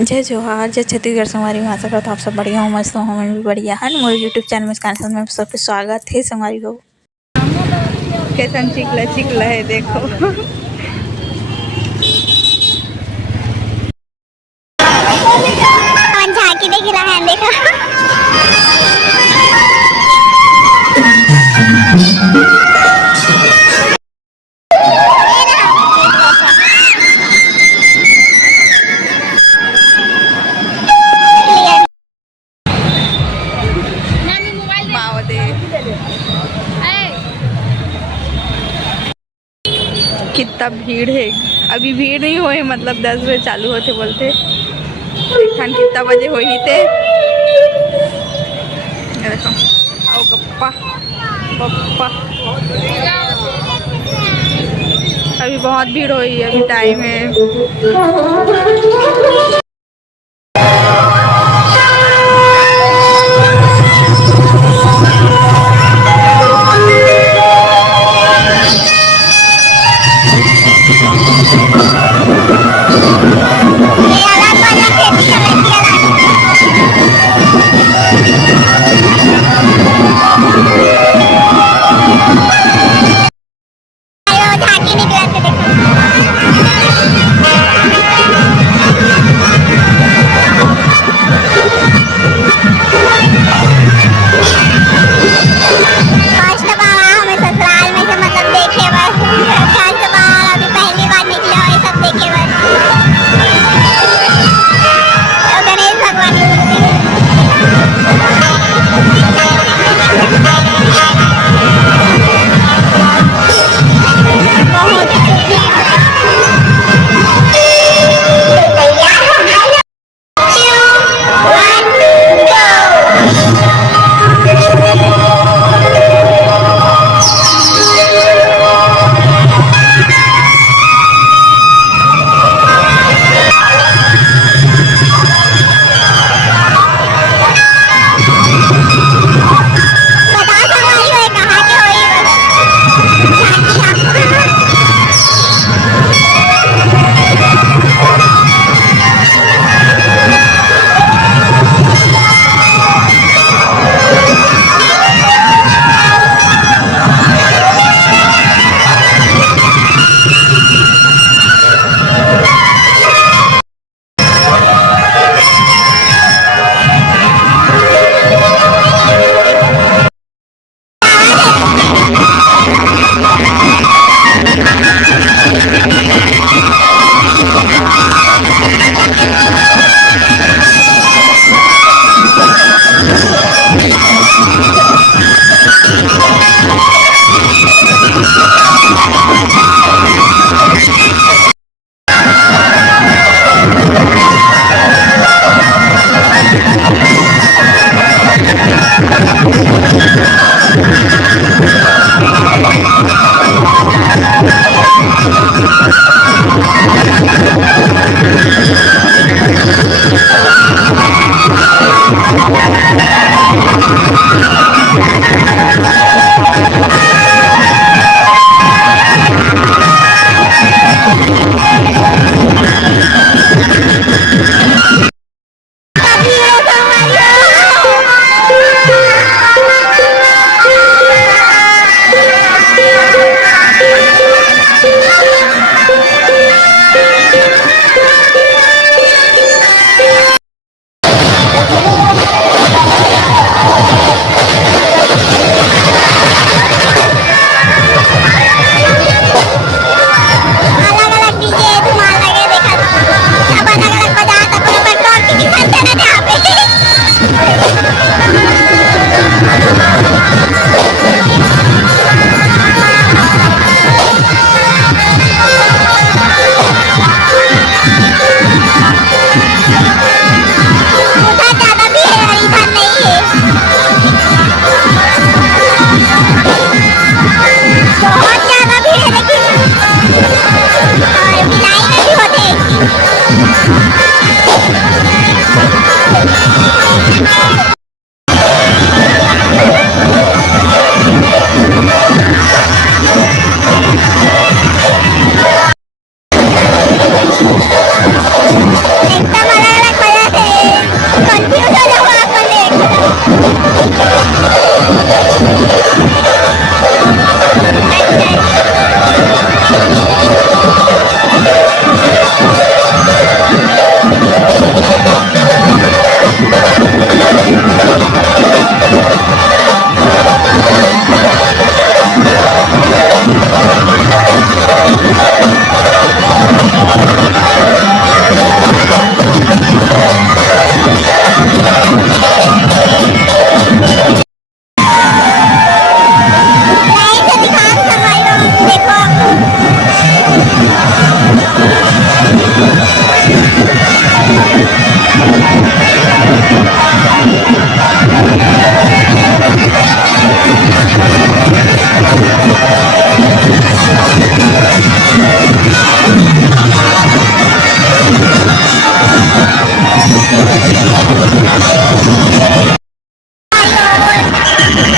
जय जोहार, जय छत्तीसगढ़ संगवारी हो। आशा करता आप सब बढ़िया हो, मस्त हो, हम भी बढ़िया है। मोर यूट्यूब चैनल में कान में सबके स्वागत है संगवारी हो। कैसन चिकला चिकला है देखो। झांकी देख रहा है देखो। कितना भीड़ है। अभी भीड़ नहीं हुई, मतलब 10 बजे चालू होते बोलते। खान कितना बजे हो ही थे। देखो ओ गप्पा पप्पा, अभी बहुत भीड़ हुई है, अभी टाइम है।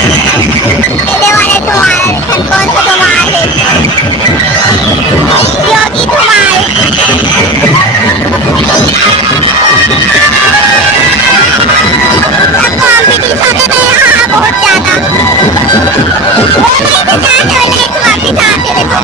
मेरे वाले धुआं कौन सा धुआं है योगी धुआं कंपटीशन है यहाँ बहुत ज्यादा वापस आते देखो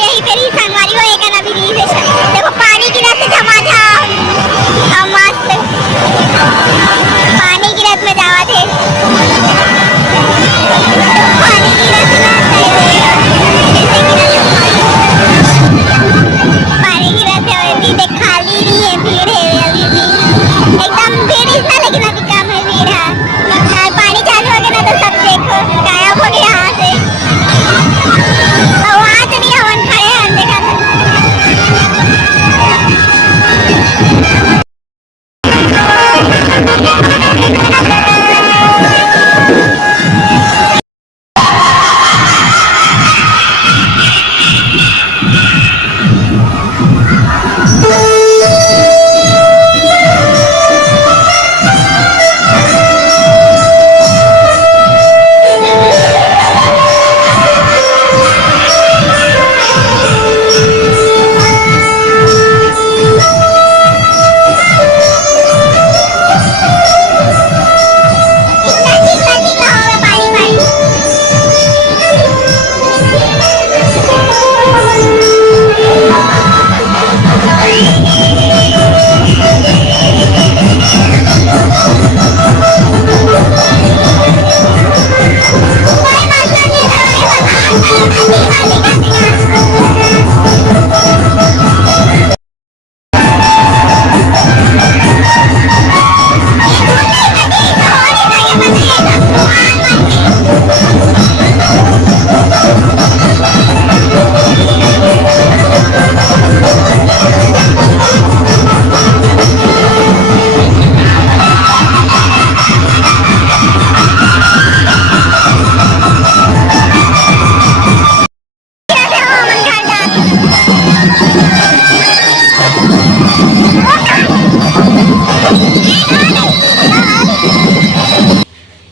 यही पे रीसन वाली वो एक ना भी रीसन देखो पानी की रत झमाझम मस्त पानी की रत में जावा थे पानी की रत ना पानी की रत है अभी देख खाली नहीं है भीड़ है अभी भी एकदम भीड़ इतना लेकिन अभी कम है भीड़ है और पानी चालू हो गया ना तो सब देखो गायब हो गया यहाँ से और वहाँ से भी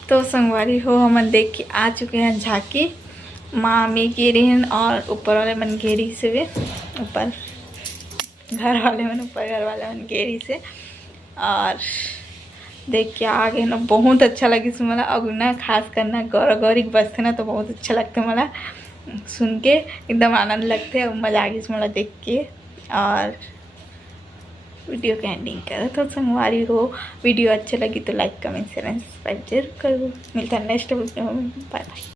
तो संगवारी हो हम देख के आ चुके हैं झांकी। मामी गिरी हैं और ऊपर वाले मन घेरी से भी ऊपर घर वाले मन ऊपर घर वाले मन घेरी से। और देख के आ गए ना, बहुत अच्छा लगी मला। और ना खास करना गौर गौरी बसते ना तो बहुत अच्छा लगता मला सुन के, एकदम आनंद लगते और मज़ा आ गई मला देख के। और वीडियो का एंडिंग करो तो संगवारी हो। वीडियो अच्छी लगी तो लाइक कमेंट शेयर सब्सक्राइब जरूर करो। मिलता है नेक्स्ट वीडियो में। Bye bye.